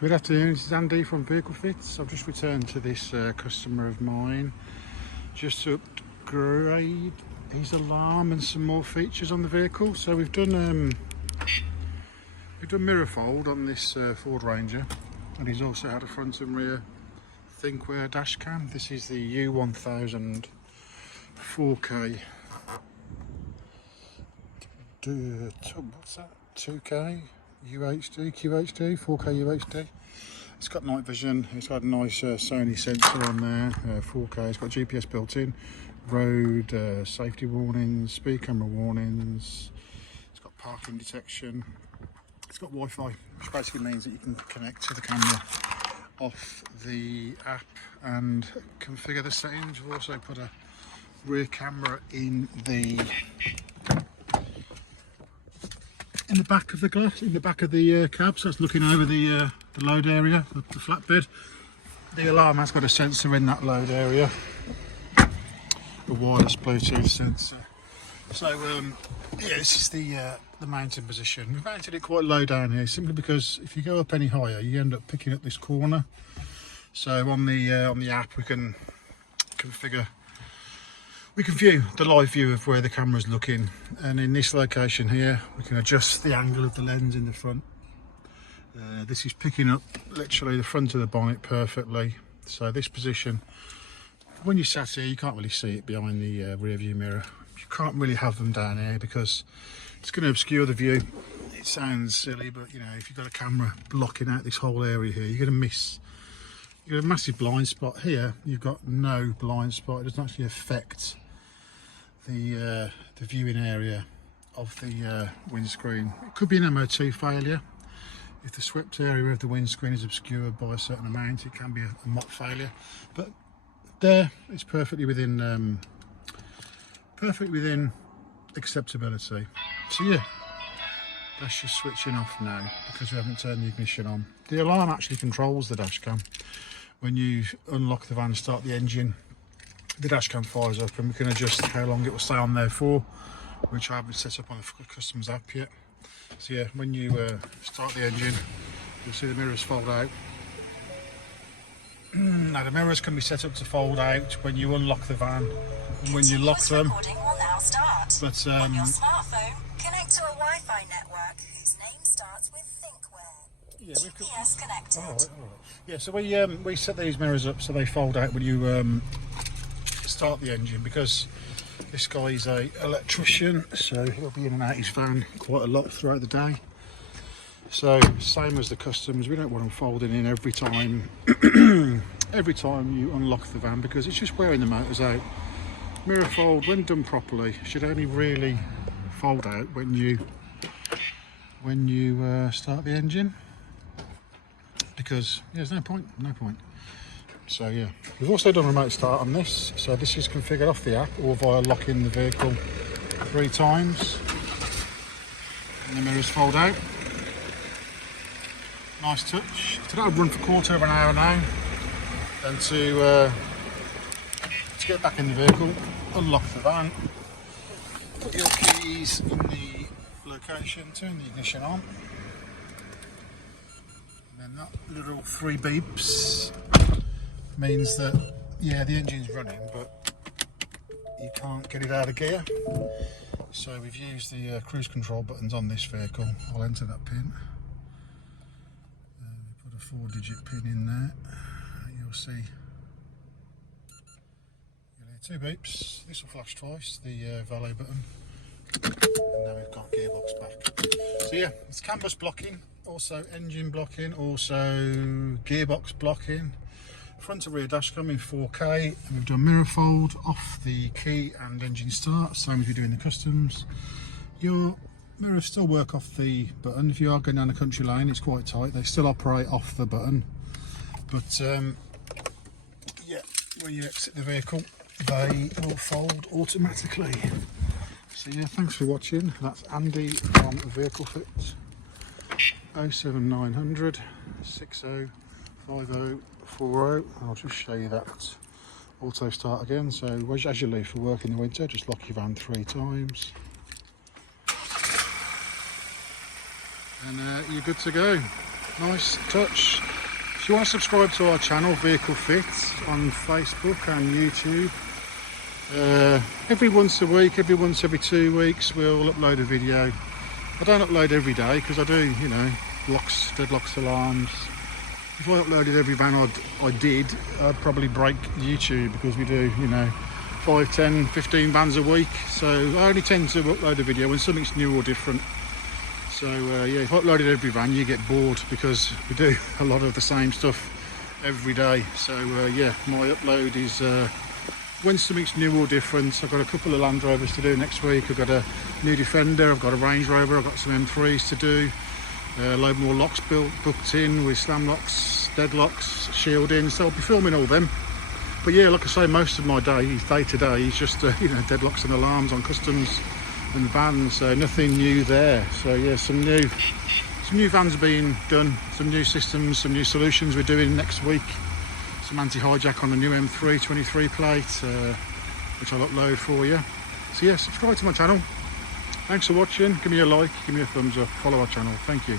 Good afternoon, this is Andy from Vehicle Fits. I've just returned to this customer of mine just to upgrade his alarm and some more features on the vehicle. So we've done mirror fold on this Ford Ranger, and he's also had a front and rear thinkware dash cam. This is the U1000 4K what's that? 2K UHD, QHD, 4K UHD. It's got night vision, it's got a nice Sony sensor on there, 4K, it's got GPS built in, road safety warnings, speed camera warnings, it's got parking detection, it's got Wi-Fi, which basically means that you can connect to the camera off the app and configure the settings. We've also put a rear camera in the back of the glass, in the back of the cab, so it's looking over the load area, the flatbed. The alarm has got a sensor in that load area, a wireless Bluetooth sensor. So yeah, this is the mounting position. We've mounted it quite low down here, simply because if you go up any higher, you end up picking up this corner. So on the app, we can configure. We can view the live view of where the camera is looking, and in this location here we can adjust the angle of the lens in the front. This is picking up literally the front of the bonnet perfectly, so this position, when you're sat here, you can't really see it behind the rear view mirror. You can't really have them down here because it's going to obscure the view. It sounds silly, but you know, if you've got a camera blocking out this whole area here, you're going to miss. You've got a massive blind spot here. You've got no blind spot. It doesn't actually affect the viewing area of the windscreen. It could be an MOT failure. If the swept area of the windscreen is obscured by a certain amount, it can be a MOT failure. But there, it's perfectly within acceptability. So yeah, that's just switching off now because we haven't turned the ignition on. The alarm actually controls the dash cam. When you unlock the van and start the engine, the dash cam fires up, and we can adjust how long it will stay on there for, which I haven't set up on the customer's app yet. So yeah, when you start the engine, you'll see the mirrors fold out. Now the mirrors can be set up to fold out when you unlock the van and when you lock them. Recording will now start. But on your smartphone, connect to a Wi-Fi network whose name starts with thinkware. Yeah, GPS connected. All right. Yeah, so we set these mirrors up so they fold out when you start the engine, because this guy is a electrician, so he'll be in and out his van quite a lot throughout the day. So same as the customs, we don't want them folding in every time every time you unlock the van, because it's just wearing the motors out. Mirror fold, when done properly, should only really fold out when you start the engine, because there's no point. So yeah, we've also done remote start on this, so this is configured off the app or via locking the vehicle 3 times, and the mirrors fold out. Nice touch. To not run for a quarter of an hour now, and to get back in the vehicle, unlock the van, put your keys in the location, turn the ignition on, and then that little 3 beeps means that, yeah, the engine's running, but you can't get it out of gear. So we've used the cruise control buttons on this vehicle. I'll enter that pin. We put a 4-digit pin in there. You'll see, you'll hear 2 beeps. This will flash twice, the valet button. And now we've got gearbox back. So yeah, it's canvas blocking, also engine blocking, also gearbox blocking. Front and rear dash cam in 4K, and we've done mirror fold off the key and engine start, same as we do in the customs. Your mirrors still work off the button. If you are going down a country lane, it's quite tight, they still operate off the button. But yeah, when you exit the vehicle, they will fold automatically. So yeah, thanks for watching. That's Andy from Vehicle Fit. 07900 605040. I'll just show you that auto start again. So as you leave for work in the winter, just lock your van 3 times, and you're good to go. Nice touch. If you want to subscribe to our channel, Vehicle Fits, on Facebook and YouTube, every once a week, every 2 weeks, we'll upload a video. I don't upload every day because I do, you know, locks, deadlocks, alarms. If I uploaded every van I did, I'd probably break YouTube because we do, you know, 5, 10, 15 vans a week. So I only tend to upload a video when something's new or different. So yeah, if I uploaded every van, you get bored because we do a lot of the same stuff every day. So yeah, my upload is when something's new or different. I've got a couple of Land Rovers to do next week. I've got a new Defender, I've got a Range Rover, I've got some M3s to do. A load more locks booked in with slam locks, deadlocks, shielding. So I'll be filming all them. But yeah, like I say, most of my day to day is just you know, deadlocks and alarms on customs and vans. So nothing new there. So yeah, some new vans being done, some new systems, some new solutions we're doing next week. Some anti-hijack on the new M3 23 plate, which I'll upload for you. So yeah, subscribe to my channel. Thanks for watching. Give me a like, give me a thumbs up, follow our channel. Thank you.